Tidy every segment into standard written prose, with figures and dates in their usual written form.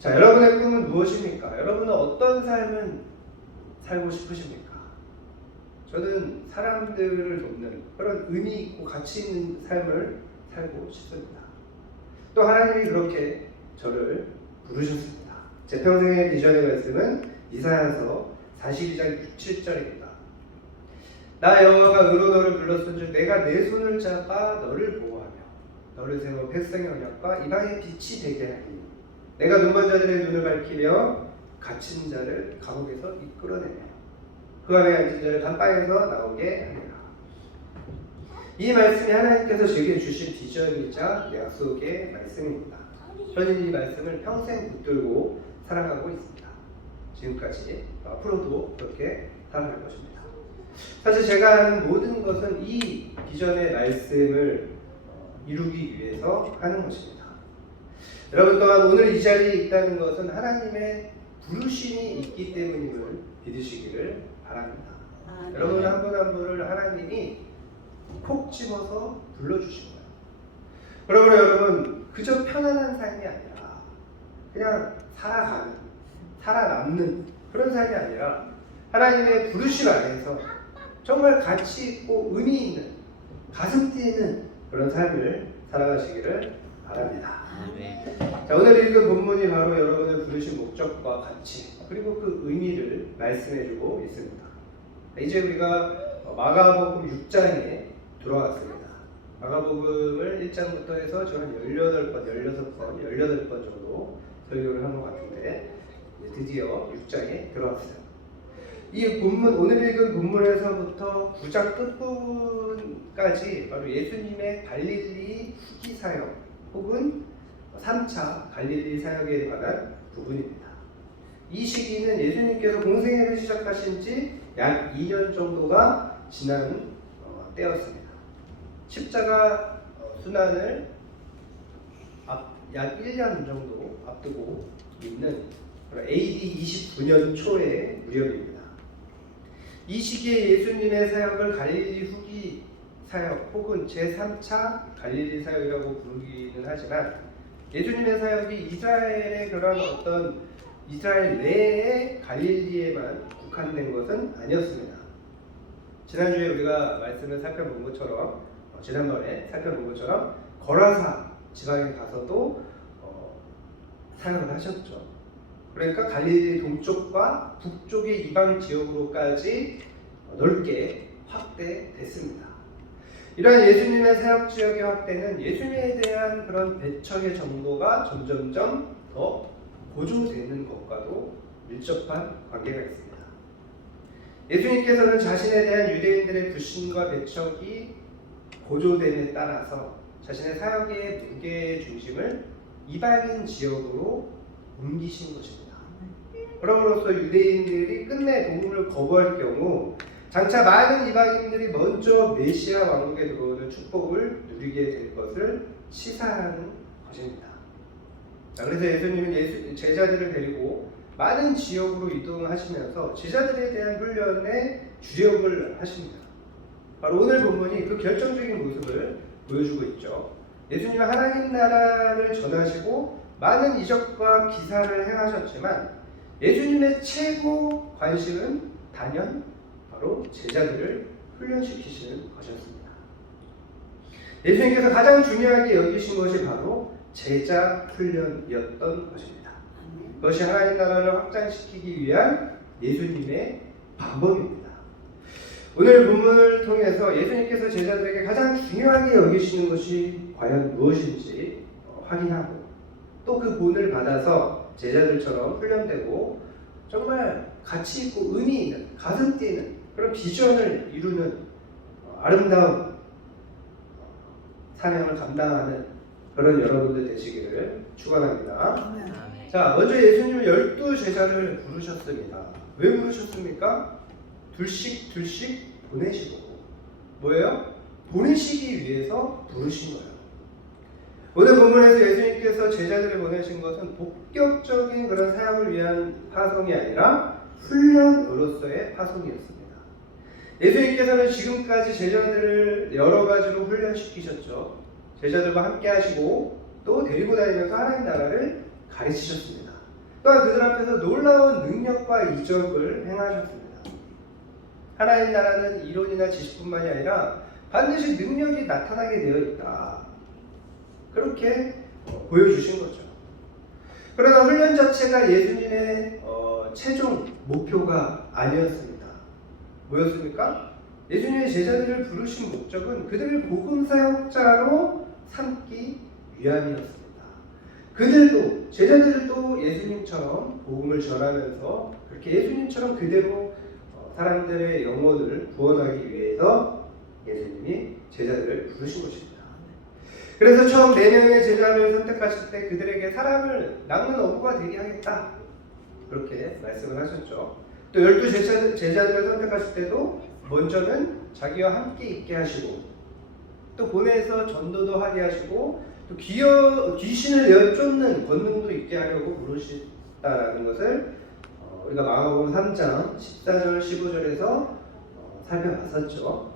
자, 여러분의 꿈은 무엇입니까? 여러분은 어떤 삶을 살고 싶으십니까? 저는 사람들을 돕는 그런 의미 있고 가치 있는 삶을 살고 싶습니다. 또 하나님이 그렇게 저를 부르셨습니다. 제 평생의 비전의 말씀은 이사야서 42장 7절입니다. 나 여호와가 의로 너를 불렀은즉 내가 내 손을 잡아 너를 보호하며 너를 세워 백성의 언약과 이방의 빛이 되게 하리니 내가 눈먼 자들의 눈을 밝히며 갇힌 자를 감옥에서 이끌어내며 그 안에 앉은 자를 감방에서 나오게 하리라. 이 말씀이 하나님께서 제게 주신 비전이자 약속의 말씀입니다. 저는 이 말씀을 평생 붙들고 살아가고 있습니다. 지금까지 앞으로도 그렇게 살아갈 것입니다. 사실 제가 하는 모든 것은 이 비전의 말씀을 이루기 위해서 하는 것입니다. 여러분 또한 오늘 이 자리에 있다는 것은 하나님의 부르심이 있기 때문임을 믿으시기를 바랍니다. 여러분 한 분 한 분을 하나님이 콕 집어서 불러주신 거예요. 그러므로 여러분 그저 편안한 삶이 아니라 그냥 살아남는 그런 삶이 아니라 하나님의 부르심 안에서 정말 가치 있고 의미 있는 가슴 뛰는 그런 삶을 살아가시기를 바랍니다. 자, 오늘 읽은 본문이 바로 여러분을 부르신 목적과 가치 그리고 그 의미를 말씀해주고 있습니다. 이제 우리가 마가복음 6장에 돌아왔습니다. 마가복음을 1장부터 해서 저는 18번, 16번 정도 설교를 한 것 같은데 드디어 6장에 들어왔어요. 이 본문, 오늘 읽은 본문에서부터 9장 끝부분까지 바로 예수님의 갈릴리 후기 사역 혹은 3차 갈릴리 사역에 관한 부분입니다. 이 시기는 예수님께서 공생애를 시작하신 지 약 2년 정도가 지난 때였습니다. 십자가 순환을 약 1년 정도 앞두고 있는 AD 29년 초의 무렵입니다. 이 시기에 예수님의 사역을 갈릴리 후기 사역 혹은 제3차 갈릴리 사역이라고 부르기는 하지만 예수님의 사역이 이스라엘의 그런 어떤 이스라엘 내의 갈릴리에만 국한된 것은 아니었습니다. 지난주에 우리가 말씀을 살펴본 것처럼 지난번에 살펴본 것처럼 거라사 지방에 가서도 사역을 하셨죠. 그러니까 갈릴리 동쪽과 북쪽의 이방 지역으로까지 넓게 확대됐습니다. 이러한 예수님의 사역 지역의 확대는 예수님에 대한 그런 배척의 정도가 점점점 더 고조되는 것과도 밀접한 관계가 있습니다. 예수님께서는 자신에 대한 유대인들의 불신과 배척이 고조됨에 따라서 자신의 사역의 무게 중심을 이방인 지역으로 옮기신 것입니다. 그럼으로써 유대인들이 끝내 복음을 거부할 경우 장차 많은 이방인들이 먼저 메시아 왕국에 들어오는 축복을 누리게 될 것을 시사하는 것입니다. 자, 그래서 예수님은 제자들을 데리고 많은 지역으로 이동하시면서 제자들에 대한 훈련에 주력을 하십니다. 바로 오늘 본문이 그 결정적인 모습을 보여주고 있죠. 예수님은 하나님 나라를 전하시고 많은 이적과 기사를 행하셨지만 예수님의 최고 관심은 단연 바로 제자들을 훈련시키시는 것이었습니다. 예수님께서 가장 중요하게 여기신 것이 바로 제자 훈련이었던 것입니다. 그것이 하나님 나라를 확장시키기 위한 예수님의 방법입니다. 오늘 본문을 통해서 예수님께서 제자들에게 가장 중요하게 여기시는 것이 과연 무엇인지 확인하고 또 그 본을 받아서 제자들처럼 훈련되고 정말 가치 있고 의미 있는 가슴 뛰는 그런 비전을 이루는 아름다운 사명을 감당하는 그런 여러분들 되시기를 축원합니다. 자, 먼저 예수님은 12제자를 부르셨습니다. 왜 부르셨습니까? 둘씩 보내시고 뭐예요? 보내시기 위해서 부르신 거예요. 오늘 본문에서 예수님께서 제자들을 보내신 것은 본격적인 그런 사역을 위한 파송이 아니라 훈련으로서의 파송이었습니다. 예수님께서는 지금까지 제자들을 여러 가지로 훈련시키셨죠. 제자들과 함께 하시고 또 데리고 다니면서 하나님 나라를 가르치셨습니다. 또한 그들 앞에서 놀라운 능력과 이적을 행하셨습니다. 하나님 나라는 이론이나 지식뿐만이 아니라 반드시 능력이 나타나게 되어 있다. 그렇게 보여주신 거죠. 그러나 훈련 자체가 예수님의 최종 목표가 아니었습니다. 뭐였습니까? 예수님의 제자들을 부르신 목적은 그들을 복음 사역자로 삼기 위함이었습니다. 그들도, 제자들도 예수님처럼 복음을 전하면서 그렇게 예수님처럼 그대로 사람들의 영혼을 구원하기 위해서 예수님이 제자들을 부르신 것입니다. 그래서 처음 4명의 제자를 선택하실 때 그들에게 사람을 낚는 어부가 되게 하겠다, 그렇게 말씀을 하셨죠. 또 12 제자들을 선택하실 때도 먼저는 자기와 함께 있게 하시고, 또 보내서 전도도 하게 하시고, 또 귀신을 내쫓는 권능도 있게 하려고 부르셨다는 것을 우리가 마가복음 3장 14절 15절에서 살펴봤었죠.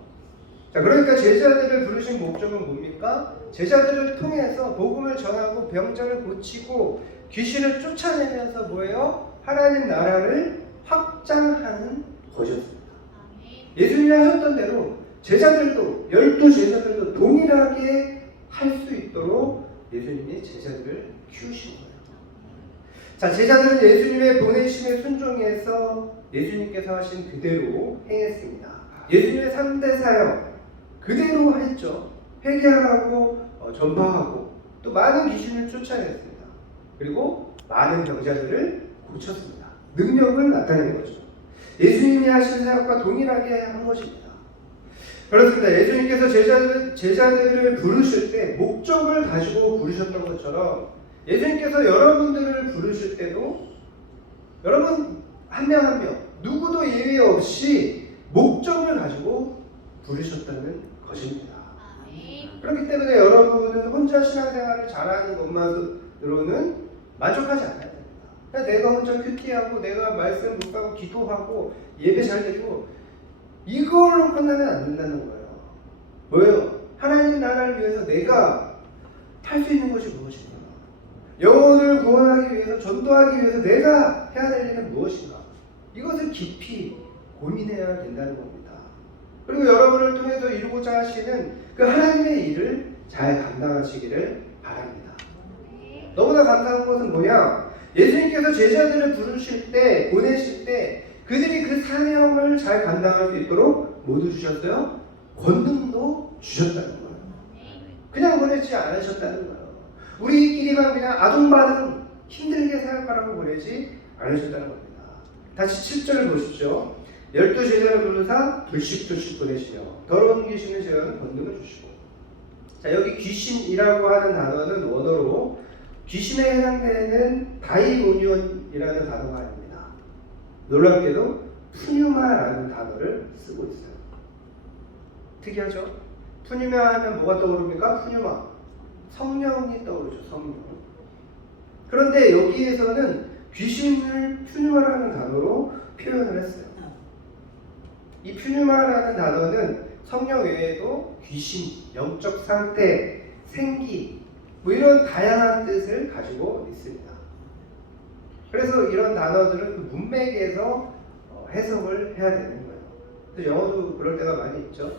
자, 그러니까 제자들을 부르신 목적은 뭡니까? 제자들을 통해서 복음을 전하고 병자를 고치고 귀신을 쫓아내면서 뭐예요? 하나님 나라를 확장하는 것이었습니다. 예수님이 하셨던 대로 제자들도, 12 제자들도 동일하게 할 수 있도록 예수님이 제자들을 키우신 거예요. 자, 제자들은 예수님의 보내심에 순종해서 예수님께서 하신 그대로 행했습니다. 예수님의 3대 사역 그대로 했죠. 회개하라고 전파하고, 또 많은 귀신을 쫓아냈습니다. 그리고 많은 병자들을 고쳤습니다. 능력을 나타낸 거죠. 예수님이 하신 사역과 동일하게 한 것입니다. 그렇습니다. 예수님께서 제자들을 부르실 때 목적을 가지고 부르셨던 것처럼 예수님께서 여러분들을 부르실 때도 여러분 한 명 한 명 누구도 예외 없이 목적을 가지고 부르셨다는 것입니다. 그렇기 때문에 여러분은 혼자 신앙생활을 잘하는 것만으로는 만족하지 않아야 됩니다. 그냥 내가 혼자 큐티하고 내가 말씀 묵상하고 기도하고 예배 잘 드리고 이걸로 끝나면 안 된다는 거예요. 뭐예요? 하나님 나라를 위해서 내가 할 수 있는 것이 무엇인가? 영혼을 구원하기 위해서, 전도하기 위해서 내가 해야 될 일은 무엇인가? 이것을 깊이 고민해야 된다는 겁니다. 그리고 여러분을 통해서 이루고자 하시는 그 하나님의 일을 잘 감당하시기를 바랍니다. 너무나 감사한 것은 뭐냐? 예수님께서 제자들을 부르실 때, 보내실 때 그들이 그 사명을 잘 감당할 수 있도록 모두 주셨어요? 권능도 주셨다는 거예요. 그냥 보내지 않으셨다는 거예요. 우리끼리만 그냥 아둥바둥 힘들게 생각하라고 보내지 않으셨다는 겁니다. 다시 7절을 보십시오. 12 제자를 부르사 둘씩 보내시며 더러운 귀신을 제어하는 권능을 주시고. 자, 여기 귀신이라고 하는 단어는 원어로 귀신에 해당되는 다이모니온이라는 단어가 아닙니다. 놀랍게도 푸뉴마라는 단어를 쓰고 있어요. 특이하죠? 푸뉴마 하면 뭐가 떠오릅니까? 푸뉴마, 성령이 떠오르죠. 성령. 그런데 여기에서는 귀신을 푸뉴마라는 단어로 표현을 했어요. 이 푸뉴마라는 단어는 성령 외에도 귀신, 영적 상태, 생기 뭐 이런 다양한 뜻을 가지고 있습니다. 그래서 이런 단어들은 그 문맥에서 해석을 해야 되는 거예요. 그래서 영어도 그럴 때가 많이 있죠.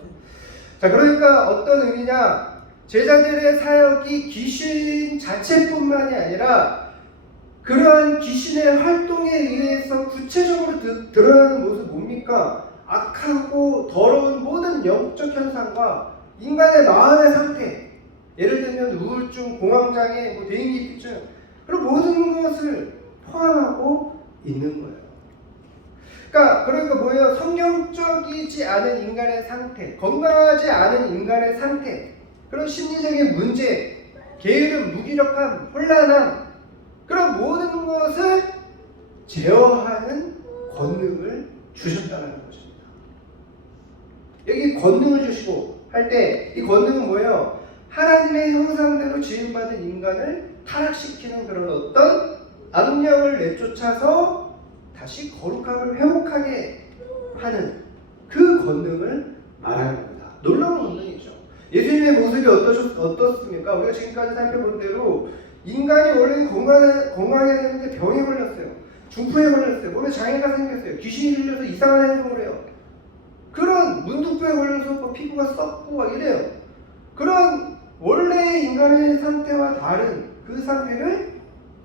자, 그러니까 어떤 의미냐? 제자들의 사역이 귀신 자체뿐만이 아니라 그러한 귀신의 활동에 의해서 구체적으로 드러나는 모습 뭡니까? 악하고 더러운 모든 영적 현상과 인간의 마음의 상태, 예를 들면 우울증, 공황장애, 대인기피증, 그런 모든 것을 포함하고 있는 거예요. 그러니까 뭐예요? 성경적이지 않은 인간의 상태, 건강하지 않은 인간의 상태, 그런 심리적인 문제, 게으름, 무기력함, 혼란함, 그런 모든 것을 제어하는 권능을 주셨다는 것입니다. 여기 권능을 주시고 할 때 이 권능은 뭐예요? 하나님의 형상대로 지음받은 인간을 타락시키는 그런 어떤 악령을 내쫓아서 다시 거룩함을 회복하게 하는 그 권능을 말하는 겁니다. 놀라운 권능이죠. 예수님의 모습이 어떻습니까? 우리가 지금까지 살펴본 대로 인간이 원래는 건강해야 되는데 병에 걸렸어요. 중풍에 걸렸어요. 몸에 장애가 생겼어요. 귀신이 들려서 이상한 행동을 해요. 그런 문득부에 걸려서 뭐 피부가 썩고 막 이래요. 그런 원래의 인간의 상태와 다른 그 상태를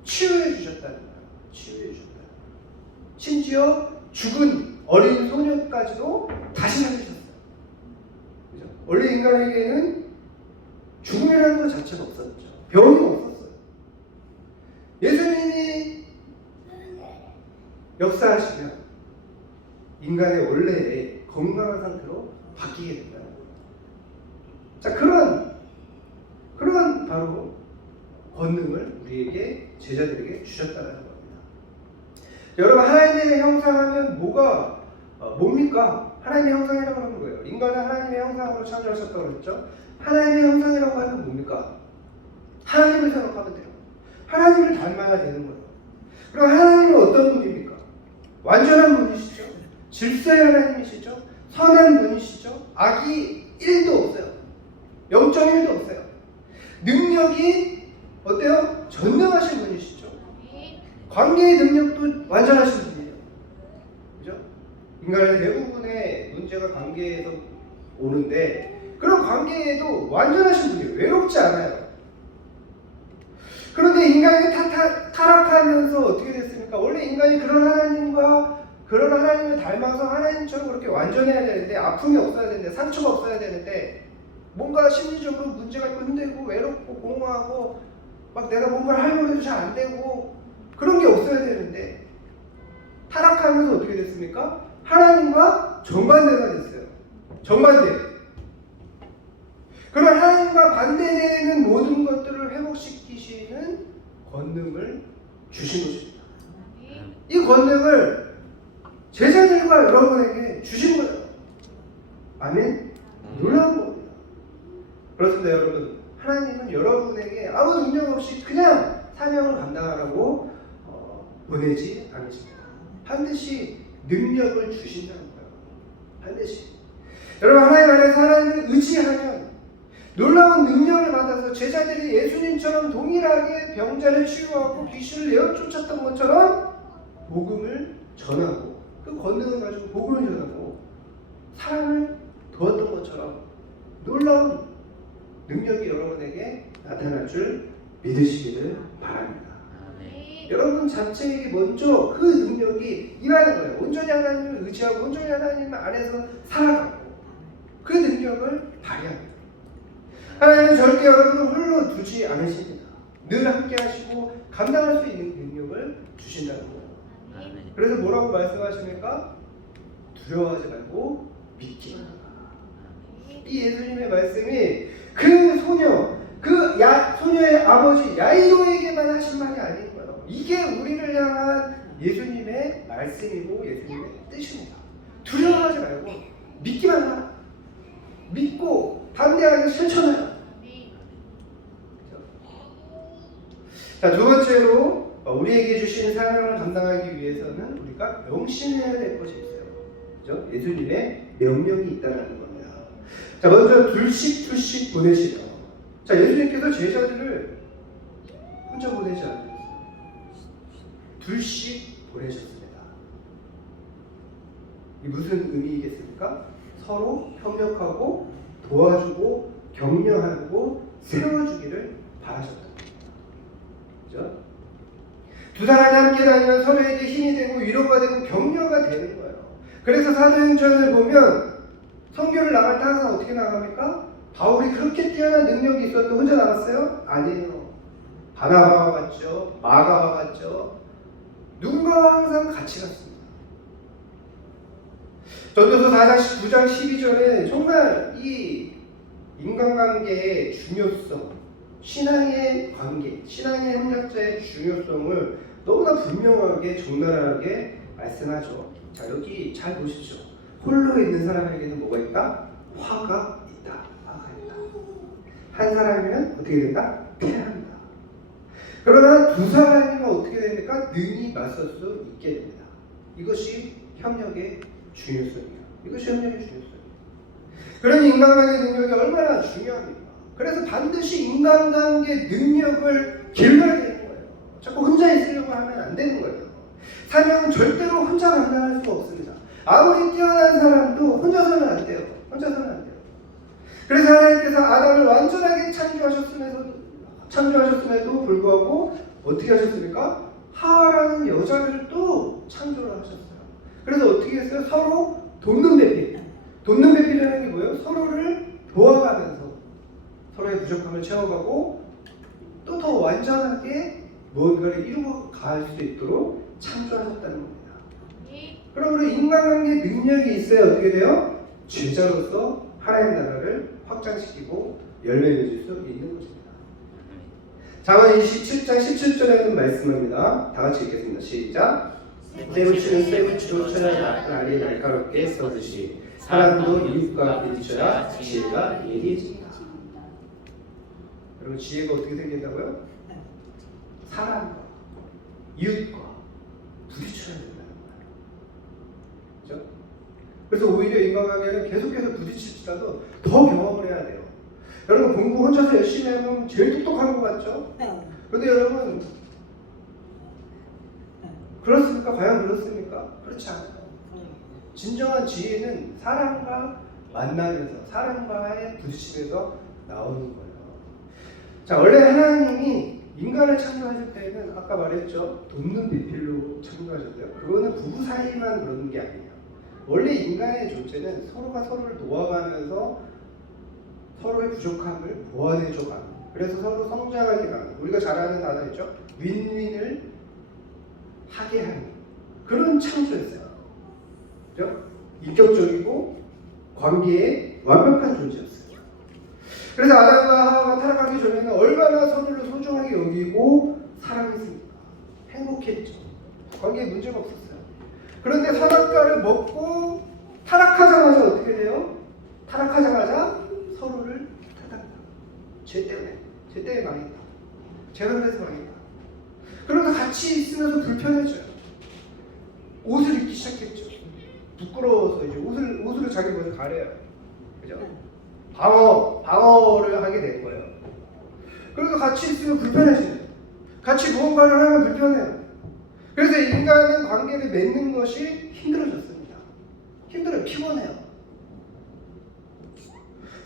치유해 주셨다는 거예요. 치유해 주셨다. 심지어 죽은 어린 소녀까지도 다시 살리셨어요. 그죠? 원래 인간에게는 죽음이라는 것 자체가 없었죠. 병이 없었어요. 예수님이 역사하시면 인간의 원래의 건강한 상태로 바뀌게 된다는 거예요. 자, 그런 바로 권능을 우리에게 제자들에게 주셨다는 겁니다. 여러분, 하나님의 형상하면 뭡니까? 하나님의 형상이라고 하는 거예요. 인간은 하나님의 형상으로 창조하셨다고 그랬죠. 하나님의 형상이라고 하면 뭡니까? 하나님을 생각하면 돼요. 하나님을 닮아야 되는 거예요. 그럼 하나님은 어떤 분입니까? 완전한 분이시죠. 질서의 하나님이시죠. 선한 분이시죠. 악이 1도 없어요. 0.1도 없어요. 능력이 어때요? 전능하신 분이시죠. 관계의 능력도 완전하신 분이에요. 그죠? 인간의 대부분의 문제가 관계에서 오는데 그런 관계에도 완전하신 분이에요. 외롭지 않아요. 그런데 인간이 타락하면서 어떻게 됐습니까? 원래 인간이 그런 하나님을 닮아서 하나님처럼 그렇게 완전해야 되는데, 아픔이 없어야 되는데, 상처가 없어야 되는데, 뭔가 심리적으로 문제가 있고 힘들고 외롭고 공허하고 막 내가 뭔가를 하려고 해도 잘 안 되고 그런 게 없어야 되는데, 타락하면서 어떻게 됐습니까? 하나님과 정반대가 됐어요. 정반대. 그런 하나님과 반대되는 모든 것들을 회복시키시는 권능을 주신 것입니다. 이 권능을 제자들과 여러분에게 주신 거예요. 아멘? 놀라운 겁니다. 그렇습니다, 여러분. 하나님은 여러분에게 아무 능력 없이 그냥 사명을 감당하라고 보내지 않으십니다. 반드시 능력을 주신다는 거예요. 반드시. 여러분, 하나님 안에서 하나님을 의지하면 놀라운 능력을 받아서 제자들이 예수님처럼 동일하게 병자를 치유하고 귀신을 내어쫓았던 것처럼 복음을 전하고, 그 권능을 가지고 복음을 전하고 사람을 도왔던 것처럼 놀라운 능력이 여러분에게 나타날 줄 믿으시기를 바랍니다. 여러분 자체에게 먼저 그 능력이 임하는 거예요. 온전히 하나님을 의지하고 온전히 하나님 안에서 살아가고 그 능력을 발휘합니다. 하나님은 절대 여러분을 홀로 두지 않으십니다. 늘 함께 하시고 감당할 수 있는 능력을 주신다는 거예요. 그래서 뭐라고 말씀하십니까? 두려워하지 말고 믿기만 하라. 이 예수님의 말씀이 그 소녀의 아버지 야이로에게만 하신 말이 아닌 거예요. 이게 우리를 향한 예수님의 말씀이고 예수님의 뜻입니다. 두려워하지 말고 믿기만 하라. 믿고 담대하게 실천하라. 자, 두 번째로 우리에게 주신 사명을 감당하기 위해서는 우리가 명심해야 될 것이 있어요. 그죠? 예수님의 명령이 있다는 겁니다. 자, 먼저 둘씩 보내시죠. 자, 예수님께서 제자들을 혼자 보내지 않으셨어요. 둘씩 보내셨습니다. 이 무슨 의미이겠습니까? 서로 협력하고 도와주고 격려하고 세워주기를 바라셨다. 그죠? 두 사람이 함께 다니면 서로에게 힘이 되고 위로가 되고 격려가 되는 거예요. 그래서 사도행전을 보면 선교를 나갈 때 항상 어떻게 나갑니까? 바울이 그렇게 뛰어난 능력이 있었는데 혼자 나갔어요? 아니에요. 바나바와 같죠. 마가와 같죠. 누군가와 항상 같이 갔습니다. 전도서 4장 9장 12절에 정말 이 인간관계의 중요성, 신앙의 관계, 신앙의 협력자의 중요성을 너무나 분명하게 적나라하게 말씀하죠. 자, 여기 잘 보십시오. 홀로 있는 사람에게는 뭐가 있다? 화가 있다. 화가 있다. 한 사람이면 어떻게 된다? 패합니다. 그러나 두 사람이면 어떻게 됩니까? 능히 맞설 수 있게 됩니다. 이것이 협력의 중요성이에요. 이것이 협력의 중요성이에요. 그런 인간관계 능력이 얼마나 중요합니까? 그래서 반드시 인간관계 능력을 길러야 되는 거예요. 자꾸 혼자 있으려고 하면 안 되는 거예요. 사명은 절대로 혼자 감당할 수가 없습니다. 아무리 뛰어난 사람도 혼자서는 안 돼요. 혼자서는 안 돼요. 그래서 하나님께서 아담을 완전하게 창조하셨음에도 불구하고 어떻게 하셨습니까? 하와라는 여자를 또 창조를 하셨어요. 그래서 어떻게 했어요? 서로 돕는 배필. 돕는 배필이라는 게 뭐예요? 서로를 도와가면서 서로의 부족함을 채워가고 또 더 완전하게 무언가를 이루고 갈 수 있도록 창조하셨다는 겁니다. 그러므로 인간관계 능력이 있어야 어떻게 돼요? 제자로서 하나님 나라를 확장시키고 열매 맺을 수 있는 것입니다. 잠언 27장 17절에 있는 말씀입니다. 다 같이 읽겠습니다. 시작. 쇠붙이는 쇠붙이로 쳐야 날이 날카롭게 써듯이 사람도 이웃과 부딪혀야 지혜가 예리해진다. 여러분 지혜가 어떻게 생긴다고요? 사람과 이웃과 부딪혀야 된다는 거예요. 그렇죠? 그래서 오히려 인간관계는 계속해서 부딪힐지라도 더 경험을 해야 돼요. 여러분 공부 혼자서 열심히 하면 제일 똑똑한 것 같죠? 그런데 여러분 그렇습니까? 과연 그렇습니까? 그렇지 않아요. 진정한 지혜는 사람과 만나면서 사람과의 부딪힘에서 나오는 거예요. 자, 원래 하나님이 인간을 창조하실 때는 아까 말했죠. 돕는 비필로 창조하셨어요. 그거는 부부 사이만 그러는 게 아니에요. 원래 인간의 존재는 서로가 서로를 도와가면서 서로의 부족함을 보완해줘가는, 그래서 서로 성장하게 가는, 우리가 잘 아는 단어 있죠. 윈윈을 하게 하는 그런 창조였어요. 그죠? 인격적이고 관계에 완벽한 존재였어요. 그래서 아담과 하와가 타락하기 전에는 얼마나 서로를 소중하게 여기고 사랑했습니까? 행복했죠. 관계에 문제가 없었어요. 그런데 선악과를 먹고 타락하자마자 어떻게 돼요? 타락하자마자 서로를 탓한다. 쟤 때문에 망했다. 제가 그래서 망했다. 그러면서 같이 있으면서 불편해져요. 옷을 입기 시작했죠. 부끄러워서 이제 옷으로 자기 먼저 가려요. 그죠? 방어를 하게 된 거예요. 그래서 같이 있으면 불편해져요. 같이 무언가를 하면 불편해요. 그래서 인간은 관계를 맺는 것이 힘들어졌습니다. 힘들어요. 피곤해요.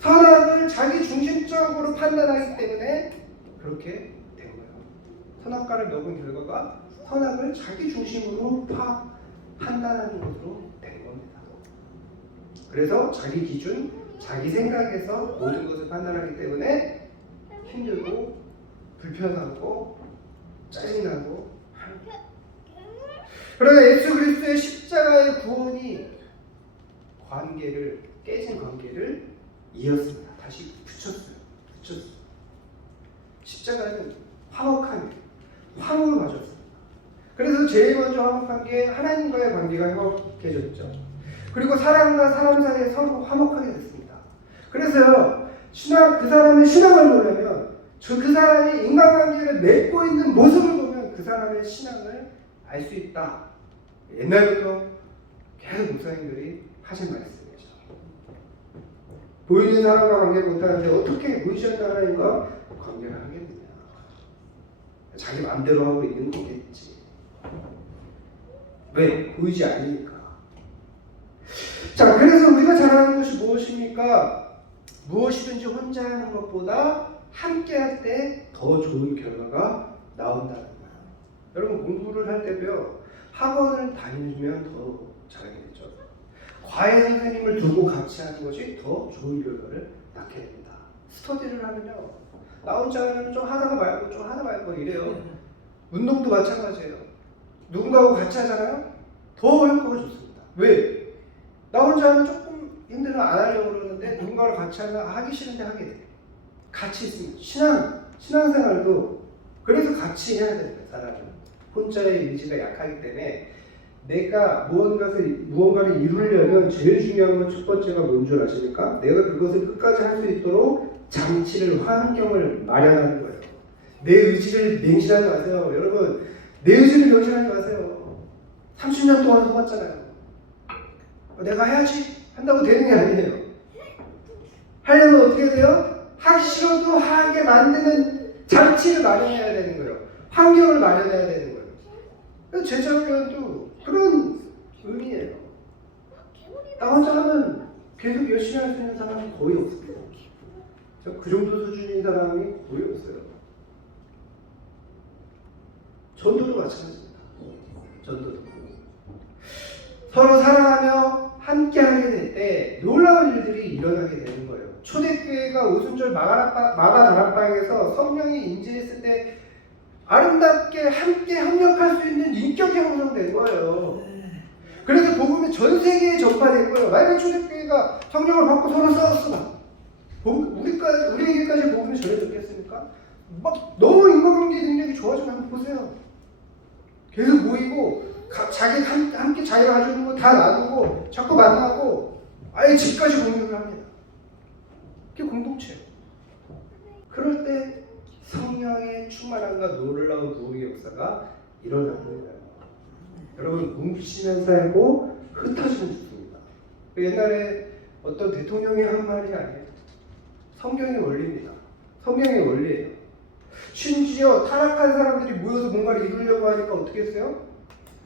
선악을 자기 중심적으로 판단하기 때문에 그렇게 된 거예요. 선악과를 먹은 결과가 선악을 자기 중심으로 판단하는 것으로 된 겁니다. 그래서 자기 기준, 자기 생각에서 모든 것을 판단하기 때문에 힘들고 불편하고 짜증나고 하는 거예요. 그러나 예수 그리스도의 십자가의 구원이 깨진 관계를 이었습니다. 다시 붙였어요. 십자가는 화목을 가졌습니다. 그래서 제일 먼저 화목한 게 하나님과의 관계가 화목해졌죠. 그리고 사람과 사람 사이에 서로 화목하게 됐습니다. 그래서 그 사람의 신앙을 보려면 그 사람이 인간관계를 맺고 있는 모습을 보면 그 사람의 신앙을 알 수 있다. 옛날부터 계속 목사님들이 하신 말씀이죠. 보이는 사람과 관계를 못하는데 어떻게 보이지 않는 하나님과 관계를 하겠느냐. 자기 마음대로 하고 있는 거겠지. 왜? 보이지 않으니까. 자, 그래서 우리가 잘하는 것이 무엇입니까? 무엇이든지 혼자 하는 것보다 함께 할 때 더 좋은 결과가 나온다는 거예요. 여러분 공부를 할 때도요. 학원을 다니면 더 잘하겠죠. 과외 선생님을 두고 같이 하는 것이 더 좋은 결과를 낳게 됩니다. 스터디를 하면요. 나 혼자 하면 좀 하다가 말고 이래요. 운동도 마찬가지예요. 누군가하고 같이 하잖아요. 더 효과가 좋습니다. 왜? 나 혼자 하면 조금 힘들면 안 하려고 그러는데 누군가랑 같이 하면 하기 싫은데 하게 돼요. 같이 있습니다. 신앙생활도 그래서 같이 해야 됩니다. 사람은 혼자의 의지가 약하기 때문에 내가 무언가를 이루려면 제일 중요한 건 첫 번째가 뭔 줄 아십니까? 내가 그것을 끝까지 할 수 있도록 장치를, 환경을 마련하는 거예요. 내 의지를 맹신하지 마세요. 여러분, 내 의지를 맹신하지 마세요. 30년 동안 해봤잖아요. 내가 해야지 한다고 되는 게 아니에요. 하려면 어떻게 돼요? 하기 싫어도 하게 만드는 장치를 마련해야 되는 거예요. 환경을 마련해야 되는 거예요. 제자훈련도 그런 의미예요. 나 혼자 하면 계속 열심히 할 수 있는 사람이 거의 없습니다. 그 정도 수준인 사람이 거의 없어요. 전도도 마찬가지입니다. 전도도. 서로 사랑하며 함께하게 될 때 놀라운 일들이 일어나게 되는 거예요. 초대교회가 오순절 마가다락방에서 성령이 임재했을 때 아름답게 함께 협력할 수 있는 인격이 형성된 거예요. 그래서 복음이 전 세계에 전파된 거예요. 만약에 초대교회가 성령을 받고 서로 싸웠어. 우리에게까지 복음이 전해졌겠습니까? 막 너무 인간관계 능력이 좋아지면 한번 보세요. 계속 모이고 자기 함께 자기가 가지고 있는 거 다 나누고 자꾸 만나고 아예 집까지 공유를 합니다. 그게 공동체예요. 그럴 때 성령의 충만함과 놀라운 부흥의 역사가 일어나는 거예요. 여러분, 뭉치면 살고 흩어지면 죽습니다. 옛날에 어떤 대통령이 한 말이 아니에요. 성경의 원리입니다. 성경의 원리예요. 심지어 타락한 사람들이 모여서 뭔가를 이루려고 하니까 어떻게 했어요?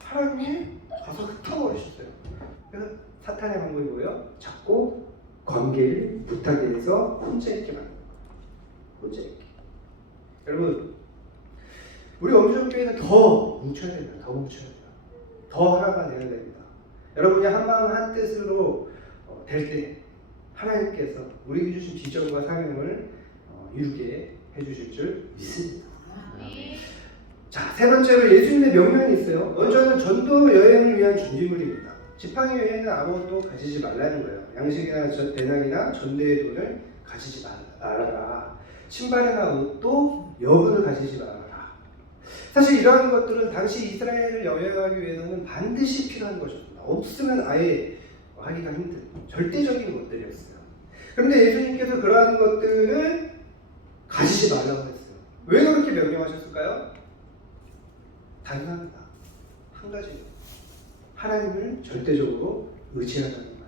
하나님이 가서 흩어버리셨어요. 그래서 사탄의 방법이 뭐예요? 자꾸 관계를 부탁에 해서 혼자 있게 만듭니다. 혼자 있게. 여러분, 우리 엄정교회는 더 뭉쳐야 됩니다. 더 뭉쳐야 돼요. 더 하나가 되어야 됩니다. 여러분이 한 마음 한 뜻으로 될 때 하나님께서 우리에게 주신 비전과 사명을 이루게 해주실 줄 믿습니다. 자, 세 번째로 예수님의 명령이 있어요. 먼저는 전도 여행을 위한 준비물입니다. 지팡이 외에는 아무것도 가지지 말라는 거예요. 양식이나 대낙이나 전대의 돈을 가지지 말아라. 신발이나 옷도 여분을 가지지 말아라. 사실 이러한 것들은 당시 이스라엘을 여행하기 위해서는 반드시 필요한 것입니다. 없으면 아예 하기가 힘든 절대적인 것들이었어요. 그런데 예수님께서 그러한 것들을 가지지 말라고 했어요. 왜 그렇게 명령하셨을까요? 단순합니다. 한 가지예요. 하나님을 절대적으로 의지하라는 거예요.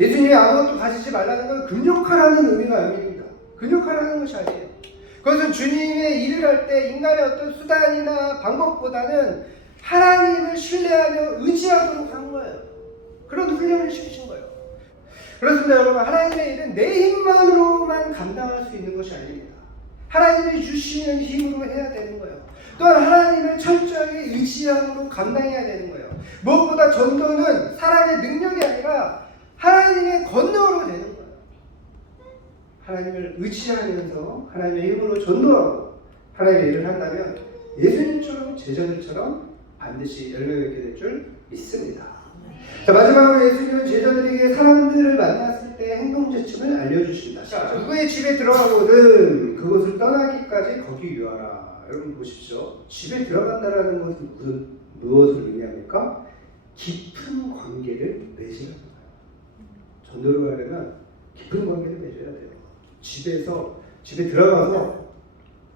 예수님이 아무것도 가지지 말라는 건 근육하라는 의미가 아닙니다. 근육하라는 것이 아니에요. 그것은 주님의 일을 할 때 인간의 어떤 수단이나 방법보다는 하나님을 신뢰하며 의지하도록 한 거예요. 그런 훈련을 시키신 거예요. 그렇습니다, 여러분. 하나님의 일은 내 힘만으로만 감당할 수 있는 것이 아닙니다. 하나님이 주시는 힘으로 해야 되는 거예요. 또한 하나님을 철저하게 의지함으로 감당해야 되는 거예요. 무엇보다 전도는 사람의 능력이 아니라 하나님의 권능으로 되는 거예요. 하나님을 의지하면서 하나님의 힘으로 전도하고 하나님의 일을 한다면 예수님처럼 제자들처럼 반드시 열매 맺게 될 줄 믿습니다. 자, 마지막으로 예수님은 제자들에게 사람들을 만났을 때 행동 지침을 알려주신다. 자, 누구의 집에 들어가거든 그것을 떠나기까지 거기 유하라. 여러분 보십시오. 집에 들어간다라는 것은 무엇을 의미합니까? 깊은 관계를 맺으라는 거예요. 전도를 하려면 깊은 관계를 맺어야 돼요. 집에 들어가서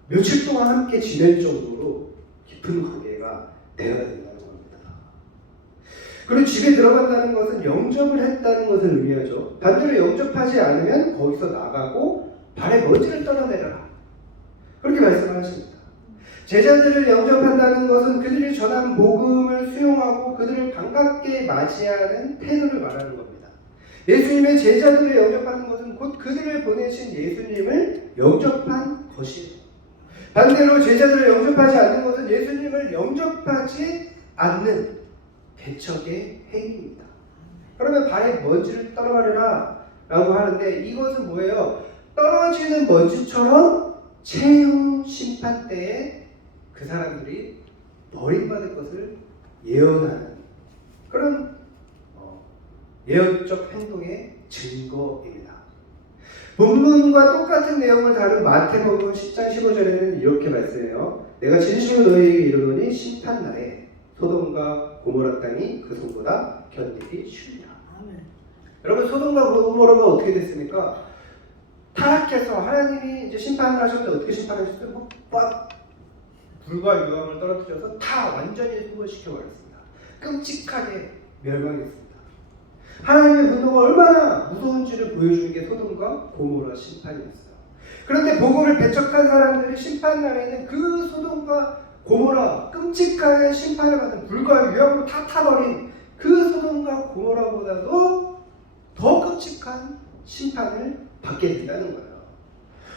며칠 동안 함께 지낼 정도로 깊은 관계가 되어야 된다는 겁니다. 그리고 집에 들어간다는 것은 영접을 했다는 것을 의미하죠. 반대로 영접하지 않으면 거기서 나가고 발에 먼지를 떨어내라. 그렇게 말씀을 하십니다. 제자들을 영접한다는 것은 그들이 전한 복음을 수용하고 그들을 반갑게 맞이하는 태도를 말하는 겁니다. 예수님의 제자들을 영접하는 것은 곧 그들을 보내신 예수님을 영접한 것이에요. 반대로 제자들을 영접하지 않는 것은 예수님을 영접하지 않는 배척의 행위입니다. 그러면 발에 먼지를 떨어버려라 라고 하는데 이것은 뭐예요? 떨어지는 먼지처럼 최후 심판 때에 그 사람들이 버림받을 것을 예언하는 그런 예언적 행동의 증거입니다. 본문과 똑같은 내용을 다룬 마태복음 10장 15절에는 이렇게 말씀해요. 내가 진실로 너희에게 이르노니 심판날에 소돔과 고모라 땅이 그 손보다 견디기 쉬우리라. 여러분, 소돔과 고모라가 어떻게 됐습니까? 타락해서 하나님이 이제 심판을 하셨는데 어떻게 심판하셨어요? 막 불과 유황을 떨어뜨려서 다 완전히 소멸시켜버렸습니다. 끔찍하게 멸망했습니다. 하나님의 분노가 얼마나 무서운지를 보여주는 게 소돔과 고모라 심판이었어요. 그런데 복음을 배척한 사람들이 심판날에는 그 소돔과 고모라 끔찍한 심판을 받은 불과 유황으로 다 타버린 그 소돔과 고모라보다도 더 끔찍한 심판을 받게 된다는 거예요.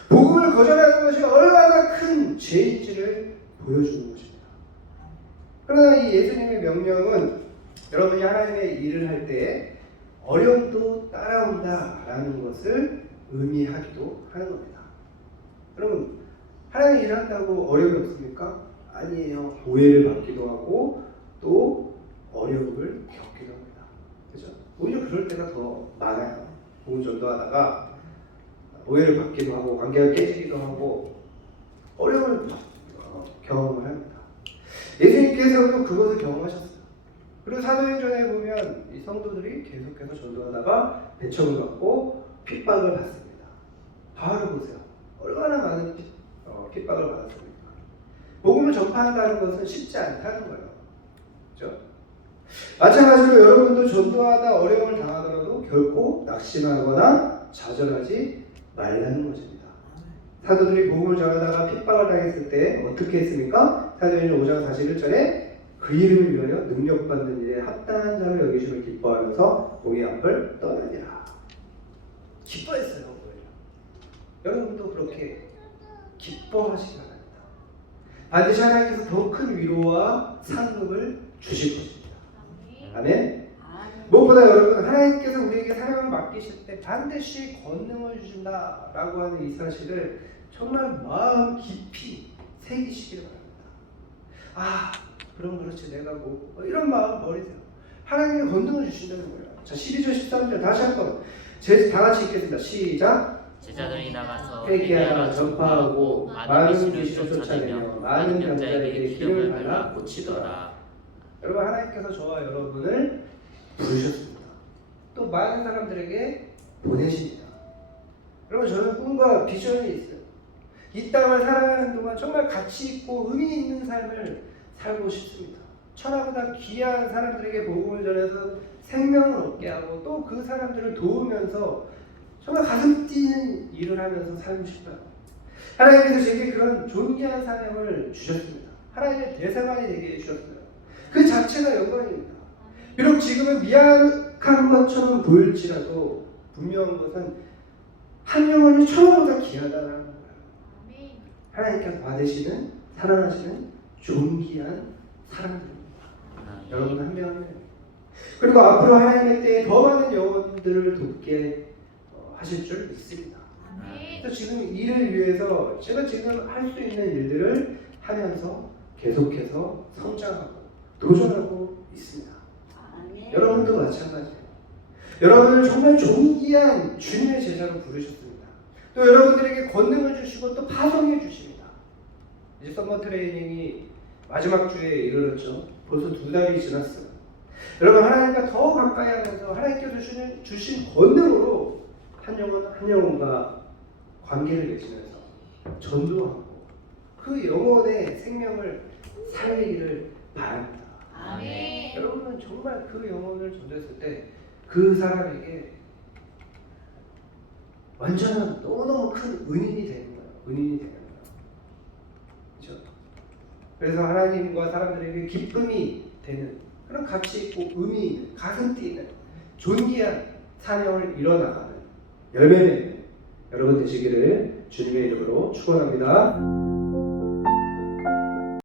복음을 거절하는 것이 얼마나 큰 죄인지를 보여주는 것입니다. 그러나 이 예수님의 명령은 여러분이 하나님의 일을 할 때 어려움도 따라온다라는 것을 의미하기도 하는 겁니다. 여러분, 하나님 일한다고 어려움이 없습니까? 아니에요. 오해를 받기도 하고 또 어려움을 겪기도 합니다. 그죠? 오히려 그럴 때가 더 많아요. 복음 전도하다가 오해를 받기도 하고 관계가 깨지기도 하고 어려움을 경험을 합니다. 예수님께서도 그것을 경험하셨어요. 그리고 사도행전에 보면 이 성도들이 계속해서 전도하다가 배척을 받고 핍박을 받습니다. 바울을 보세요. 얼마나 많은 핍박을 받았습니까? 복음을 전파한다는 것은 쉽지 않다는 거예요. 그렇죠? 마찬가지로 여러분도 전도하다 어려움을 당하더라도 결코 낙심하거나 좌절하지 말라는 것입니다. 사도들이 복음을 전하다가 핍박을 당했을 때 어떻게 했습니까? 사도행전 5장 41절에 그 이름을 위하여 능력받는 일에 합당한 자로 여기심을 기뻐하면서 공의 앞을 떠나니라. 기뻐했어요. 여러분도 그렇게 기뻐하시기 바랍니다. 반드시 하나님께서 더 큰 위로와 상급을 주실 것입니다. 아멘. 무엇보다 여러분, 하나님께서 우리에게 사명을 맡기실 때 반드시 권능을 주신다라고 하는 이 사실을 정말 마음 깊이 새기시길 바랍니다. 그럼 그렇지, 내가 이런 마음 버리세요. 하나님이 권능을 주신다는 거예요. 자, 12절 13절 다시 한번 다 같이 읽겠습니다. 시작. 제자들이 나가서 회개하라 전파하고 많은 귀신을 쫓아내며 많은 병자에게 기름을 발라 고치더라. 여러분, 하나님께서 저와 여러분을 부르셨습니다. 또 많은 사람들에게 보내십니다. 여러분, 저는 꿈과 비전이 있어요. 이 땅을 살아가는 동안 정말 가치 있고 의미 있는 삶을 살고 싶습니다. 천하보다 귀한 사람들에게 복음을 전해서 생명을 얻게 하고 또 그 사람들을 도우면서 정말 가슴 뛰는 일을 하면서 살고 싶어요. 하나님께서 제게 그런 존귀한 사명을 주셨습니다. 하나님의 대사관이 되게 해주셨어요. 그 자체가 영광입니다. 비록 지금은 미약한 것처럼 보일지라도 분명한 것은 한 영혼이 천하보다 귀하다는 거예요. 하나님께서 받으시는 사랑하시는 존귀한 사람들입니다. 여러분 한 명 한 명. 그리고 앞으로 하나님의 때에 더 많은 영혼들을 돕게 하실 줄 믿습니다. 그래서 지금 이를 위해서 제가 지금 할 수 있는 일들을 하면서 계속해서 성장하고 도전하고 있습니다. 여러분도 마찬가지예요. 여러분을 정말 존귀한 주님의 제자로 부르셨습니다. 또 여러분들에게 권능을 주시고 또 파송해 주십니다. 이제 서머 트레이닝이 마지막 주에 이르렀죠. 벌써 2달이 지났어요. 여러분, 하나님과 더 가까이 하면서 하나님께서 주신 권능으로 한 영혼 한 영혼과 관계를 맺으면서 전도하고 그 영혼의 생명을 살리기를 바랍니다. 아멘. 여러분은 정말 그 영혼을 전도했을 때 그 사람에게 완전한 너무너무 큰 은인이 되는 거예요. 은인이 되는 거예요. 그렇죠? 그래서 하나님과 사람들에게 기쁨이 되는 그런 가치 있고 의미 있는 가슴 뛰는 존귀한 사명을 이뤄나가는 열매 맺는 여러분 되시기를 주님의 이름으로 축원합니다.